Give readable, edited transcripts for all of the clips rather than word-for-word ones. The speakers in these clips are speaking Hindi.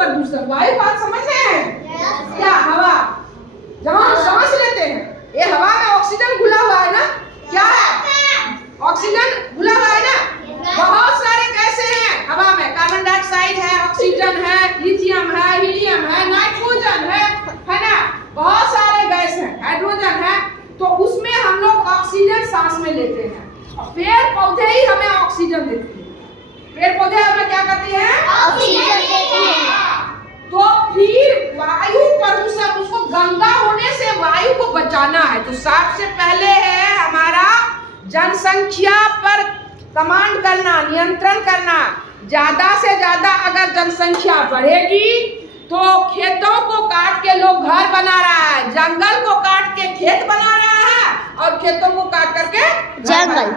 प्रदूषण, वायु बात समझ रहे हैं क्या? हवा जहाँ हम सांस लेते हैं, ये हवा में ऑक्सीजन घुला हुआ है ना, क्या है? ऑक्सीजन घुला हुआ है ना। बहुत सारे गैसें हैं हवा में, कार्बन डाइऑक्साइड है, ऑक्सीजन है, लिथियम है, हीलियम है, नाइट्रोजन है ना, बहुत सारे गैस हैं, हाइड्रोजन है। तो उसमें हम लोग ऑक्सीजन सांस में लेते हैं, और पेड़ पौधे ही हमें ऑक्सीजन देते हैं। पेड़ पौधे हमें क्या करते हैं? ऑक्सीजन देते हैं। तो फिर वायु प्रदूषण, उसको गंदा होने से वायु को बचाना है, तो सबसे पहले है हमारा जनसंख्या पर कमांड करना, नियंत्रण करना। ज्यादा से ज्यादा अगर जनसंख्या बढ़ेगी तो खेतों को काट के लोग घर बना रहा है, जंगल को काट के खेत बना रहा है, और खेतों को काट करके जंगल,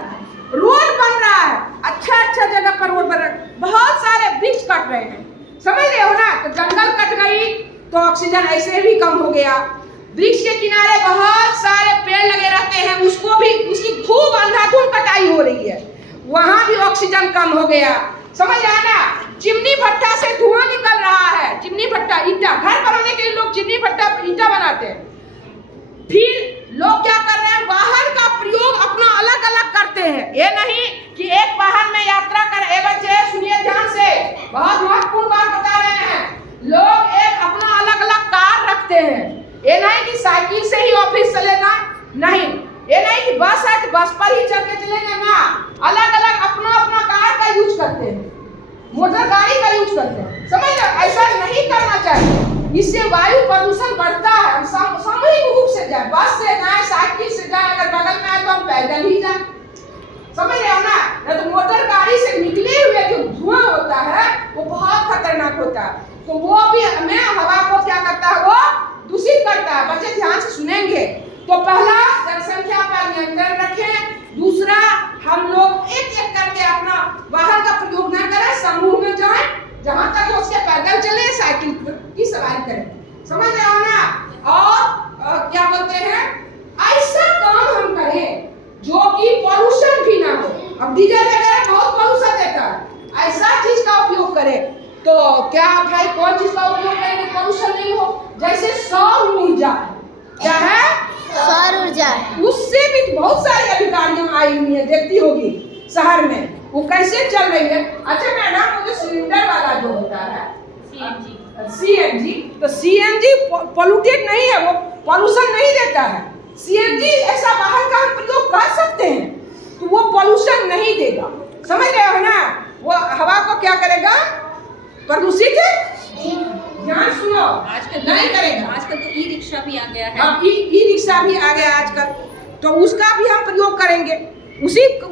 रोड बन रहा है, अच्छा अच्छा जगह पर रोड बन रहा है, बहुत सारे वृक्ष कट रहे हैं, समझ रहे हो ना। तो जंगल कट गई तो ऑक्सीजन ऐसे भी कम हो गया। वृक्ष के किनारे बहुत सारे पेड़ लगे रहते हैं, उसको भी उसकी खूब अंधाधुंध कटाई हो रही है, वहां भी ऑक्सीजन कम हो गया, समझ आया ना। चिमनी भट्टा से धुआं निकल रहा है, चिमनी भट्टा, ईंटा, घर बनाने के लिए लोग चिमनी भट्टा ईंटा बनाते हैं। फिर लोग क्या कर रहे हैं? वाहन का प्रयोग अपना अलग अलग करते हैं। ये नहीं कि एक वाहन में यात्रा कर। बच्चे सुनिए ध्यान से, बहुत महत्वपूर्ण बात बता रहे हैं। लोग एक अपना अलग अलग कार रखते हैं। ये नहीं कि साइकिल से ही ऑफिस चलेगा, नहीं। ये नहीं कि बस है तो बस पर ही चल के चलेंगे ना, अलग अलग अपना अपना कार का यूज करते हैं, मोटर गाड़ी का यूज करते हैं, समझ लो। ऐसा नहीं करना चाहिए, इससे वायु प्रदूषण बढ़ता है। हम सामूहिक रूप से जाए, बस से जाए, साइकिल से जाए, अगर बगल में आए तो हम पैदल ही जाए, समझ रहे हो ना। नहीं तो मोटर गाड़ी से निकले हुए जो धुआं होता है वो बहुत खतरनाक होता है, तो वो भी हमें हवा को क्या करता है? वो दूषित करता है। बच्चे ध्यान से सुनेंगे। तो पहला, जनसंख्या पर नियंत्रण रखें। दूसरा, हम लोग एक एक करके अपना वाहन का प्रयोग न करें, समूह में जाएं, जहां तक हो सके पैदल चले, साइकिल की सवारी करें, समझ रहे हो ना। और क्या बोलते हैं, ऐसा काम हम करें जो कि पॉल्यूशन भी ना हो। अब डीजल वगैरह बहुत पॉल्यूशन देता है, ऐसा चीज का उपयोग करें। तो क्या भाई कौन चीज का उपयोग करेंगे पॉल्यूशन नहीं हो? जैसे सौर ऊर्जा, क्या है? सौर ऊर्जा, उससे भी बहुत सारी अभी गाड़ियां आई हुई है, देखती होगी शहर में, वो कैसे चल रही है। अच्छा मैडम, वो जो सिलेंडर वाला जो होता है सीएनजी, तो सीएनजी पॉल्यूटेड नहीं है, वो पॉल्यूशन नहीं देता है। सीएनजी ऐसा वाहन का हम प्रयोग कर सकते हैं, तो वो पॉल्यूशन नहीं देगा, समझ रहे हो ना। वो हवा को क्या करेगा? प्रदूषित ध्यान सुनो, आजकल नहीं करेगा। आजकल तो ई रिक्शा भी आ गया है। अब ई रिक्शा भी आ गया आजकल, तो उसका भी हम प्रयोग करेंगे,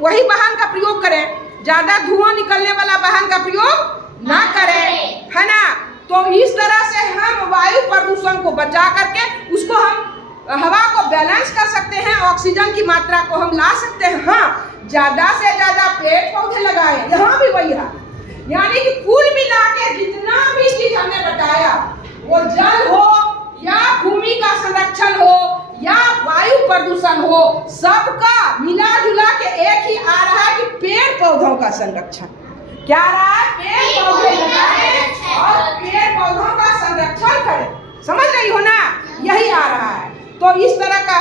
वही वाहन का प्रयोग करें, ज्यादा धुआं निकलने वाला वाहन का प्रयोग ना करें, है ना। तो इस तरह से हम वायु प्रदूषण को बचा करके उसको हम हवा को बैलेंस कर सकते हैं, ऑक्सीजन की मात्रा को हम ला सकते हैं। हाँ, ज्यादा से ज्यादा पेड़ पौधे लगाए, यहाँ भी वही है, यानी कि कुल मिला के जितना भी चीज हमने बताया, वो जल हो या भूमि का संरक्षण हो या वायु प्रदूषण हो, सबका मिला जुला के एक ही आ रहा है कि पेड़ पौधों का संरक्षण। क्या आ रहा है? पेड़ पौधे लगाएं और पेड़ पौधों का संरक्षण करें, समझ रही हो ना, यही आ रहा है। तो इस तरह का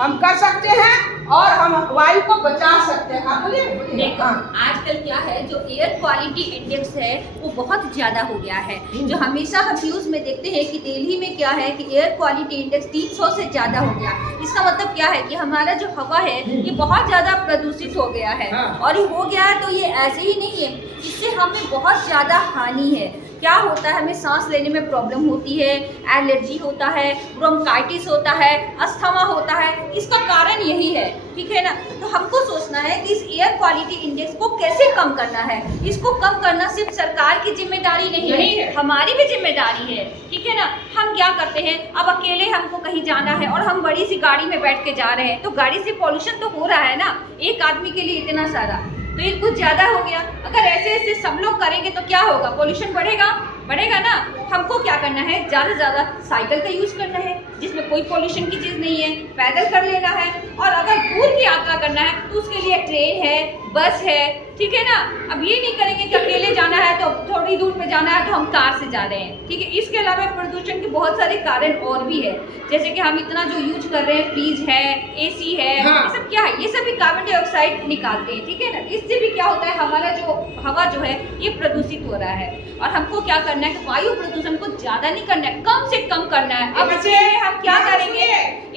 हम कर सकते हैं और हम वायु को बचा सकते हैं। आप बोलिए। देखो आजकल क्या है, जो एयर क्वालिटी इंडेक्स है वो बहुत ज़्यादा हो गया है। जो हमेशा हम न्यूज़ में देखते हैं कि दिल्ली में क्या है कि एयर क्वालिटी इंडेक्स 300 से ज़्यादा हो गया। इसका मतलब क्या है कि हमारा जो हवा है ये बहुत ज़्यादा प्रदूषित हो गया है, और ये हो गया है तो ये ऐसे ही नहीं है, इससे हमें बहुत ज़्यादा हानि है। क्या होता है, हमें सांस लेने में प्रॉब्लम होती है, एलर्जी होता है, ब्रोंकाइटिस होता है, अस्थमा होता है। इसका कारण यही है, ठीक है ना। तो हमको सोचना है कि इस एयर क्वालिटी इंडेक्स को कैसे कम करना है। इसको कम करना सिर्फ सरकार की जिम्मेदारी नहीं है, हमारी भी जिम्मेदारी है, ठीक है ना। हम क्या करते हैं, अब अकेले हमको कहीं जाना है और हम बड़ी सी गाड़ी में बैठ के जा रहे हैं, तो गाड़ी से पॉल्यूशन तो हो रहा है ना, एक आदमी के लिए इतना सारा, तो ये कुछ ज़्यादा हो गया। अगर ऐसे ऐसे सब लोग करेंगे तो क्या होगा, पॉल्यूशन बढ़ेगा ना। हमको क्या करना है, ज़्यादा से ज़्यादा साइकिल का यूज़ करना है, जिसमें कोई पॉल्यूशन की चीज़ नहीं है, पैदल कर लेना है, और अगर दूर की यात्रा करना है तो उसके लिए ट्रेन है, बस है, ठीक है ना। अब ये नहीं करेंगे कि अकेले जाना है तो थोड़ी दूर पे जाना है तो हम कार से जा रहे हैं, ठीक है। इसके अलावा प्रदूषण के बहुत सारे कारण और भी है, जैसे कि हम इतना जो यूज कर रहे हैं, फ्रिज है, एसी है, हाँ। ये सब क्या है, ये सब भी कार्बन डाइऑक्साइड निकालते हैं, ठीक है ना। इससे भी क्या होता है, हमारा जो हवा जो है ये प्रदूषित हो रहा है। और हमको क्या करना है कि वायु प्रदूषण को ज्यादा नहीं करना है, कम से कम करना है। अब इसके लिए हम क्या करेंगे,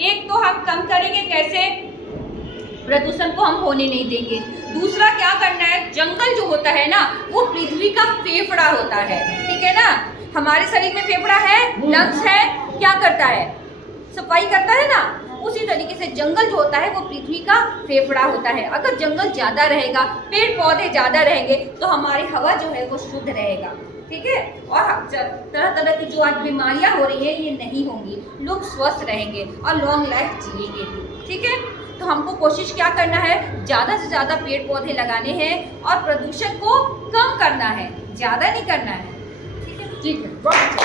एक तो हम कम करेंगे कैसे, प्रदूषण को हम होने नहीं देंगे। दूसरा क्या करना है, जंगल जो होता है ना वो पृथ्वी का फेफड़ा होता है, ठीक है ना। हमारे शरीर में फेफड़ा है, लंग्स है, क्या करता है, सफाई करता है ना। उसी तरीके से जंगल जो होता है वो पृथ्वी का फेफड़ा होता है। अगर जंगल ज्यादा रहेगा, पेड़ पौधे ज्यादा रहेंगे तो हमारी हवा जो है वो शुद्ध रहेगा, ठीक है। और तरह तरह की जो आज बीमारियां हो रही है ये नहीं होंगी, लोग स्वस्थ रहेंगे और लॉन्ग लाइफ जिएंगे भी, ठीक है। तो हमको कोशिश क्या करना है, ज़्यादा से ज़्यादा पेड़ पौधे लगाने हैं और प्रदूषण को कम करना है, ज़्यादा नहीं करना है, ठीक है। ठीक है, बहुत अच्छा।